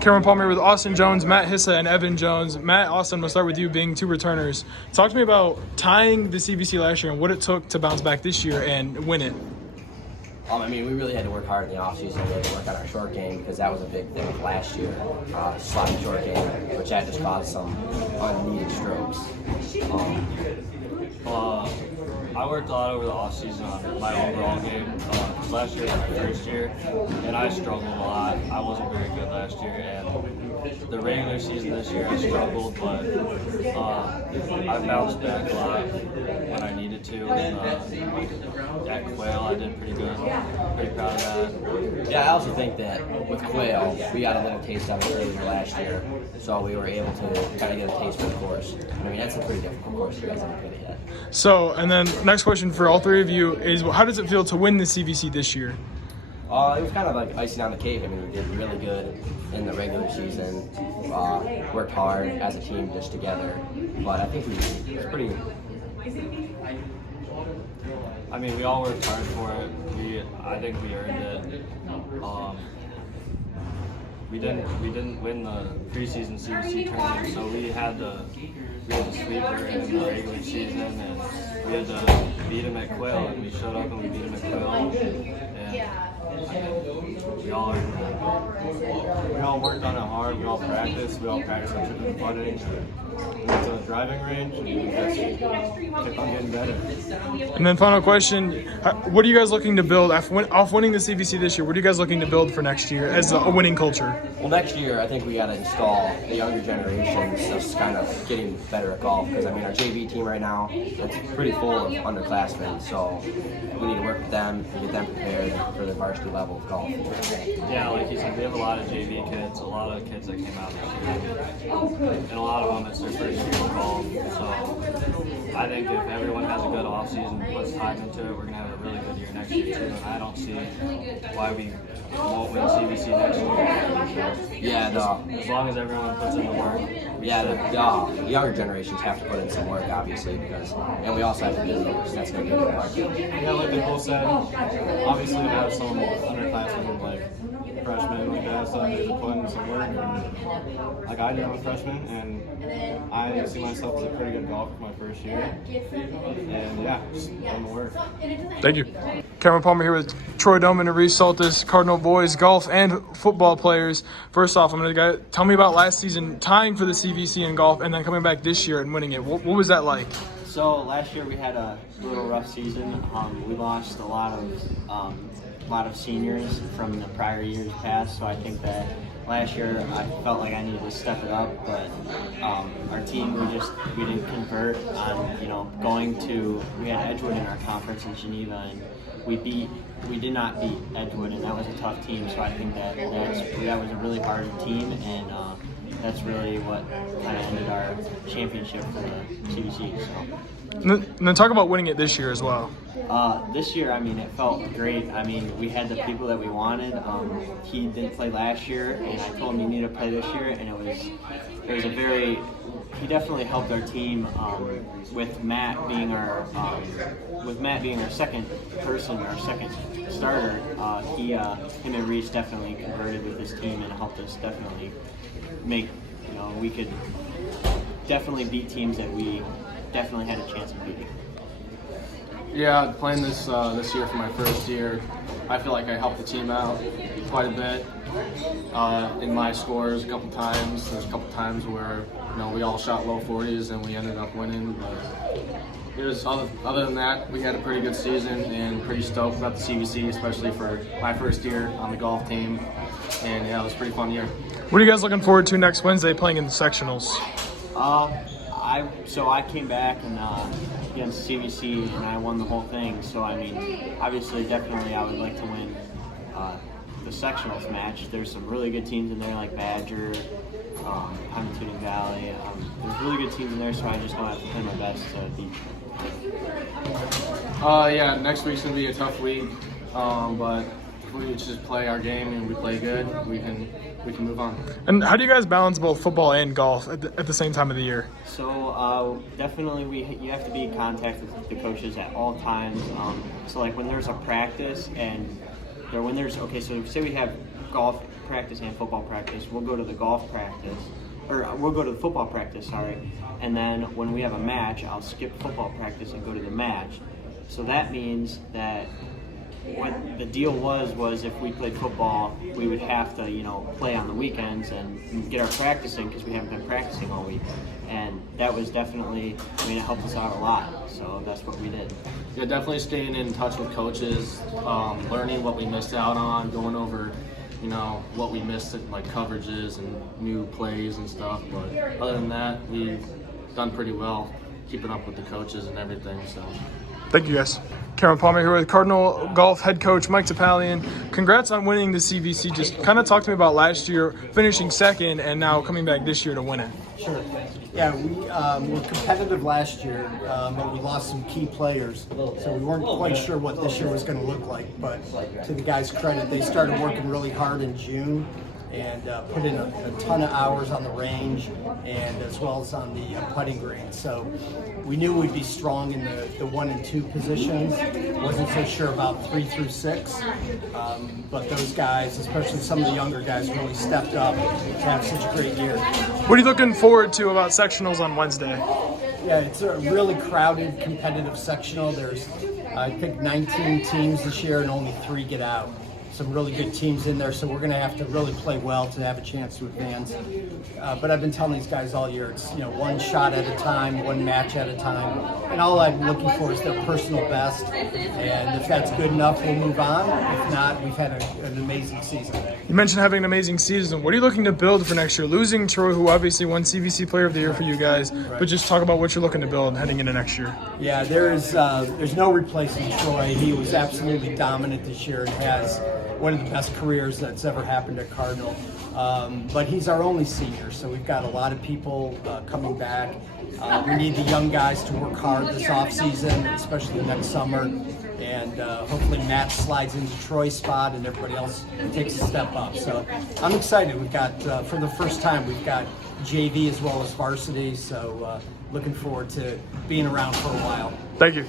Cameron Palmer with Austin Jones, Matt Hissa, and Evan Jones. Matt, Austin, we'll start with you being two returners. Talk to me about tying the CVC last year and what it took to bounce back this year and win it. I mean, we really had to work hard in the offseason. We had to work on our short game because that was a big thing last year. Sloppy short game, which had just caused some unneeded strokes. I worked a lot over the offseason on my overall game. Last year was my first year, and I struggled a lot. I wasn't very good last year, and the regular season this year I struggled, but I bounced back a lot when I needed to. And at Quail, I did pretty good. Pretty proud of that. Yeah, I also think that with Quail, we got a little taste of it earlier last year, so we were able to kind of get a taste for the course. I mean, that's a pretty difficult course. You guys haven't played it yet. So, and then next question for all three of you is, how does it feel to win the CVC this year? It was kind of like icing on the cake. I mean, we did really good in the regular season. Worked hard as a team just together, but I think it was pretty. I mean, we all worked hard for it. I think we earned it. We didn't win the preseason CVC tournament, so we had the sweeper in the regular season, and we had to beat him at Quail, and we showed up and we beat him at Quail, and we all worked on it hard. We all practiced on tripping and putting. We went to the driving range, and we just kept on getting better. And then final question, what are you guys looking to build off winning the CVC this year? What are you guys looking to build for next year as a winning culture? Well, next year I think we got to install the younger generation, just kind of getting better at golf. Because I mean, our JV team right now, it's pretty full of underclassmen, so we need to work with them and get them prepared for the varsity level of golf. Yeah, like you said, we have a lot of JV kids, a lot of kids that came out this year, and a lot of them it's their first year of golf. So I think if everyone has a good offseason, puts time into it, we're going to have a really good year next year too. And I don't see why we won't win CVC next year. Yeah, as long as everyone puts in the work. Yeah, the younger generations have to put in some work, obviously, and we also have to do those. That's going to be a good part. Yeah, like Nicole said, obviously we have some underclassmen like freshmen, like that, so they put in some work. And, like I did, I'm a freshman, and I see myself as a pretty good golfer my first year. And yeah, just put in the work. Thank you. Cameron Palmer here with Troy Domen and Reese Soltis, Cardinal boys, golf, and football players. First off, I'm going to tell me about last season tying for the CVC in golf and then coming back this year and winning it. What was that like? So last year we had a little rough season. We lost a lot of seniors from the prior years past, so I think that last year I felt like I needed to step it up, but our team we didn't convert on we had Edgewood in our conference in Geneva, and we did not beat Edgewood, and that was a tough team. So I think that was a really hard team, and that's really what kind of ended our championship for the CVC. So. And then talk about winning it this year as well. This year, I mean, it felt great. I mean, we had the people that we wanted. He didn't play last year, and I told him he needed to play this year, and he definitely helped our team with Matt being our second person, our second starter. Him and Reese definitely converted with his team and helped us definitely we could definitely beat teams that we definitely had a chance of beating. Yeah, playing this year for my first year, I feel like I helped the team out quite a bit in my scores a couple times. There's a couple times where we all shot low 40s and we ended up winning. But it was other than that, we had a pretty good season and pretty stoked about the CVC, especially for my first year on the golf team. And yeah, it was a pretty fun year. What are you guys looking forward to next Wednesday playing in the sectionals? I came back and against CVC and I won the whole thing. So I mean, obviously, definitely, I would like to win the sectionals match. There's some really good teams in there like Badger, Huntington and Valley. There's really good teams in there, so I just want to play my best to beat them. Yeah, next week's gonna be a tough week, but we just play our game and we play good, we can move on. And how do you guys balance both football and golf at the same time of the year? So definitely you have to be in contact with the coaches at all times. So like when there's a practice so say we have golf practice and football practice, we'll go to the golf practice, or we'll go to the football practice, and then when we have a match, I'll skip football practice and go to the match. So that means that what the deal was if we played football, we would have to, play on the weekends and get our practice in because we haven't been practicing all week. And that was definitely, it helped us out a lot. So that's what we did. Yeah, definitely staying in touch with coaches, learning what we missed out on, going over, what we missed, like coverages and new plays and stuff. But other than that, we've done pretty well keeping up with the coaches and everything. So. Thank you, guys. Cameron Palmer here with Cardinal Golf head coach Mike Topalian. Congrats on winning the CVC. Just kind of talk to me about last year, finishing second, and now coming back this year to win it. Sure. Yeah, we were competitive last year, but we lost some key players, so we weren't quite sure what this year was going to look like. But to the guys' credit, they started working really hard in June and put in a ton of hours on the range and as well as on the putting green. So we knew we'd be strong in the 1 and 2 positions. Wasn't so sure about 3 through 6, but those guys, especially some of the younger guys, really stepped up to have such a great year. What are you looking forward to about sectionals on Wednesday? Yeah, it's a really crowded, competitive sectional. There's, I think, 19 teams this year and only 3 get out. Some really good teams in there, so we're going to have to really play well to have a chance to advance. But I've been telling these guys all year, it's one shot at a time, one match at a time, and all I'm looking for is their personal best. And if that's good enough, we'll move on. If not, we've had an amazing season. You mentioned having an amazing season. What are you looking to build for next year? Losing Troy, who obviously won CVC Player of the Year for you guys, but just talk about what you're looking to build heading into next year. Yeah, there's no replacing Troy. He was absolutely dominant this year and has one of the best careers that's ever happened at Cardinal. But he's our only senior, so we've got a lot of people coming back. We need the young guys to work hard this offseason, especially next summer. And hopefully Matt slides into Troy's spot and everybody else takes a step up. So I'm excited. We've got, for the first time, we've got JV as well as varsity. So looking forward to being around for a while. Thank you.